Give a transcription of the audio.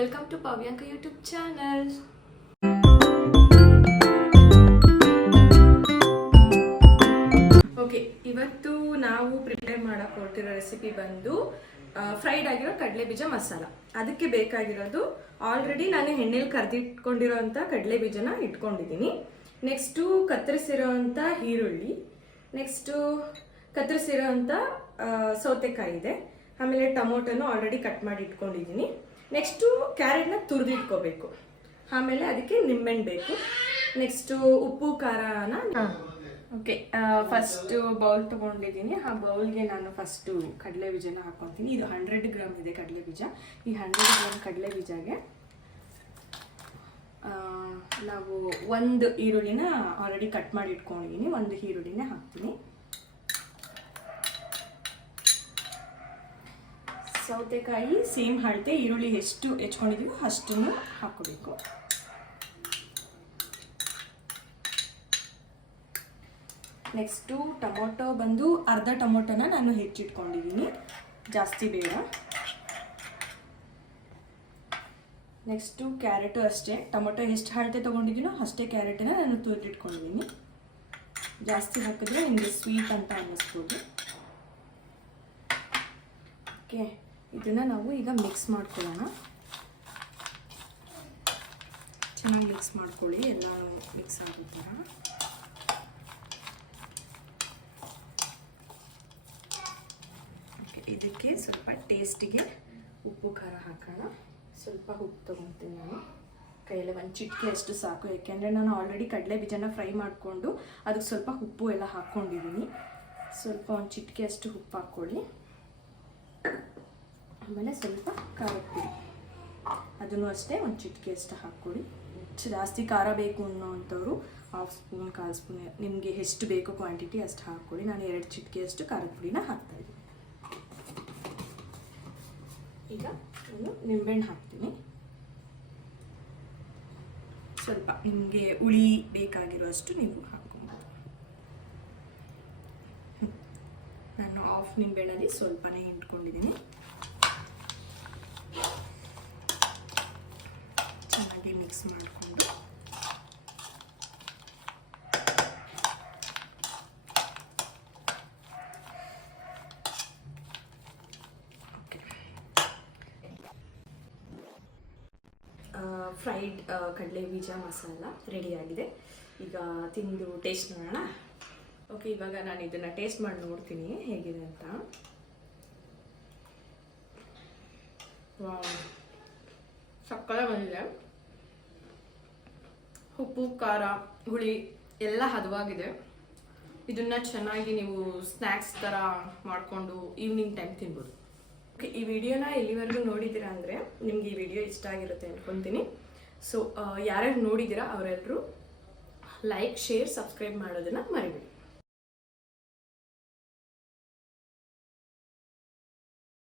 Welcome to Pavyanka YouTube channel. Okay, ಇವತ್ತು ನಾವು prepare ಮಾಡಕ್ಕೆ ಹೊರಟಿರೋ ರೆಸಿಪಿ ಬಂದು ಫ್ರೈಡ್ ಆಗಿರೋ ಕಡಲೆ ಬೀಜ ಮಸಾಲ. ಅದಕ್ಕೆ ಬೇಕಾಗಿರೋದು ಆಲ್ರೆಡಿ ನಾನು ಎಣ್ಣೆಲಿ ಕರೆದಿಟ್ಕೊಂಡಿರೋ ಅಂಥ ಕಡಲೆ ಬೀಜನ ಇಟ್ಕೊಂಡಿದ್ದೀನಿ. ನೆಕ್ಸ್ಟು ಕತ್ತರಿಸಿರೋ ಅಂಥ ಈರುಳ್ಳಿ, ನೆಕ್ಸ್ಟು ಕತ್ತರಿಸಿರೋ ಅಂಥ ಸೌತೆಕಾಯಿ ಇದೆ, ಆಮೇಲೆ ಟೊಮೊಟೊನು ಆಲ್ರೆಡಿ ಕಟ್ ಮಾಡಿ ಇಟ್ಕೊಂಡಿದ್ದೀನಿ. ನೆಕ್ಸ್ಟು ಕ್ಯಾರೆಟ್ನ ತುರಿದಿಟ್ಕೋಬೇಕು, ಆಮೇಲೆ ಅದಕ್ಕೆ ನಿಂಬೆಹಣ್ಣು ಬೇಕು. ನೆಕ್ಸ್ಟು ಉಪ್ಪು ಖಾರನ ಓಕೆ, ಫಸ್ಟು ಬೌಲ್ ತೊಗೊಂಡಿದ್ದೀನಿ. ಆ ಬೌಲ್ಗೆ ನಾನು ಫಸ್ಟು ಕಡಲೆ ಬೀಜನ ಹಾಕ್ಕೊತೀನಿ. ಇದು 100 ಗ್ರಾಮ್ ಇದೆ ಕಡಲೆ ಬೀಜ. ಈ 100 ಗ್ರಾಮ್ ಕಡಲೆ ಬೀಜಗೆ ನಾವು ಒಂದು ಈರುಳ್ಳಿನ ಆಲ್ರೆಡಿ ಕಟ್ ಮಾಡಿ ಇಟ್ಕೊಂಡಿದ್ದೀನಿ. ಒಂದು ಈರುಳ್ಳಿನ ಹಾಕ್ತೀನಿ. ಸೌತೆಕಾಯಿ ಸೇಮ್ ಅಳತೆ, ಈರುಳ್ಳಿ ಎಷ್ಟು ಹೆಚ್ಕೊಂಡಿದ್ದೀವೋ ಅಷ್ಟನ್ನು ಹಾಕೋಬೇಕು. ನೆಕ್ಸ್ಟು ಟೊಮೊಟೊ ಬಂದು ಅರ್ಧ ಟೊಮೊಟೊನ ನಾನು ಹೆಚ್ಚಿಟ್ಕೊಂಡಿದ್ದೀನಿ, ಜಾಸ್ತಿ ಬೇಡ. ನೆಕ್ಸ್ಟು ಕ್ಯಾರೆಟು ಅಷ್ಟೇ, ಟೊಮೊಟೊ ಎಷ್ಟು ಅಳತೆ ತೊಗೊಂಡಿದ್ದೀನೋ ಅಷ್ಟೇ ಕ್ಯಾರೆಟನ್ನ ನಾನು ತುರಿದಿಟ್ಕೊಂಡಿದ್ದೀನಿ. ಜಾಸ್ತಿ ಹಾಕಿದ್ರೆ ನಿಮಗೆ ಸ್ವೀಟ್ ಅಂತ ಅನ್ನಿಸ್ಬೋದು. ಓಕೆ, ಇದನ್ನು ನಾವು ಈಗ ಮಿಕ್ಸ್ ಮಾಡ್ಕೊಳ್ಳೋಣ. ಚೆನ್ನಾಗಿ ಮಿಕ್ಸ್ ಮಾಡ್ಕೊಳ್ಳಿ, ಎಲ್ಲ ಮಿಕ್ಸ್ ಆಗೋ ಥರ. ಓಕೆ, ಇದಕ್ಕೆ ಸ್ವಲ್ಪ ಟೇಸ್ಟಿಗೆ ಉಪ್ಪು ಖಾರ ಹಾಕೋಣ. ಸ್ವಲ್ಪ ಉಪ್ಪು ತೊಗೊತೀನಿ ನಾನು, ಕೈಯಲ್ಲಿ ಒಂದು ಚಿಟಿಕೆ ಅಷ್ಟು ಸಾಕು. ಯಾಕೆಂದರೆ ನಾನು ಆಲ್ರೆಡಿ ಕಡಲೆ ಬೀಜನ ಫ್ರೈ ಮಾಡಿಕೊಂಡು ಅದಕ್ಕೆ ಸ್ವಲ್ಪ ಉಪ್ಪು ಎಲ್ಲ ಹಾಕ್ಕೊಂಡಿದ್ದೀನಿ. ಸ್ವಲ್ಪ ಒಂದು ಚಿಟಿಕೆ ಅಷ್ಟು ಉಪ್ಪು ಹಾಕ್ಕೊಳ್ಳಿ. ಆಮೇಲೆ ಸ್ವಲ್ಪ ಖಾರದ ಪುಡಿ, ಅದನ್ನು ಅಷ್ಟೇ ಒಂದು ಚಿಟಿಕೆ ಅಷ್ಟು ಹಾಕ್ಕೊಳ್ಳಿ. ಜಾಸ್ತಿ ಖಾರ ಬೇಕು ಅನ್ನೋವಂಥವ್ರು 1/2 ಸ್ಪೂನ್ 1/4 ಸ್ಪೂನ್ ನಿಮಗೆ ಎಷ್ಟು ಬೇಕೋ ಕ್ವಾಂಟಿಟಿ ಅಷ್ಟು ಹಾಕ್ಕೊಳ್ಳಿ. ನಾನು 2 ಚಿಟಿಕೆ ಅಷ್ಟು ಖಾರದ ಪುಡಿನ ಹಾಕ್ತಾಯಿದ್ದೀನಿ. ಈಗ ನಾನು ನಿಂಬೆಹಣ್ಣು ಹಾಕ್ತೀನಿ. ಸ್ವಲ್ಪ ನಿಮಗೆ ಹುಳಿ ಬೇಕಾಗಿರುವಷ್ಟು ನೀವು ಹಾಕ್ಕೊಬೋದು. ನಾನು 1/2 ನಿಂಬೆಹಣ್ಣಲ್ಲಿ ಸ್ವಲ್ಪನೇ ಇಟ್ಕೊಂಡಿದ್ದೀನಿ. ಚೆನ್ನಾಗಿ ಮಿಕ್ಸ್ ಮಾಡಿಕೊಂಡು ಫ್ರೈಡ್ ಕಡಲೆ ಬೀಜ ಮಸಾಲ ರೆಡಿಯಾಗಿದೆ. ಈಗ ತಿಂದು ಟೇಸ್ಟ್ ಮಾಡೋಣ. ಓಕೆ, ಇವಾಗ ನಾನು ಇದನ್ನು ಟೇಸ್ಟ್ ಮಾಡಿ ನೋಡ್ತೀನಿ ಹೇಗಿದೆ ಅಂತ. ಸಕ್ಕರೆ ಬಂದಿದೆ. ಉಪ್ಪು ಖಾರ ಹುಳಿ ಎಲ್ಲ ಹದವಾಗಿದೆ. ಇದನ್ನು ಚೆನ್ನಾಗಿ ನೀವು ಸ್ನ್ಯಾಕ್ಸ್ ಥರ ಮಾಡಿಕೊಂಡು ಈವ್ನಿಂಗ್ ಟೈಮ್ ತಿನ್ಬೋದು. ಓಕೆ, ಈ ವಿಡಿಯೋನ ಎಲ್ಲಿವರೆಗೂ ನೋಡಿದ್ದೀರಾ ಅಂದರೆ ನಿಮ್ಗೆ ಈ ವಿಡಿಯೋ ಇಷ್ಟ ಆಗಿರುತ್ತೆ ಅಂದ್ಕೊತೀನಿ. ಸೊ ಯಾರ್ಯಾರು ನೋಡಿದ್ದೀರಾ ಅವರೆಲ್ಲರೂ ಲೈಕ್, ಶೇರ್, ಸಬ್ಸ್ಕ್ರೈಬ್ ಮಾಡೋದನ್ನು ಮರಿಬೇಡಿ.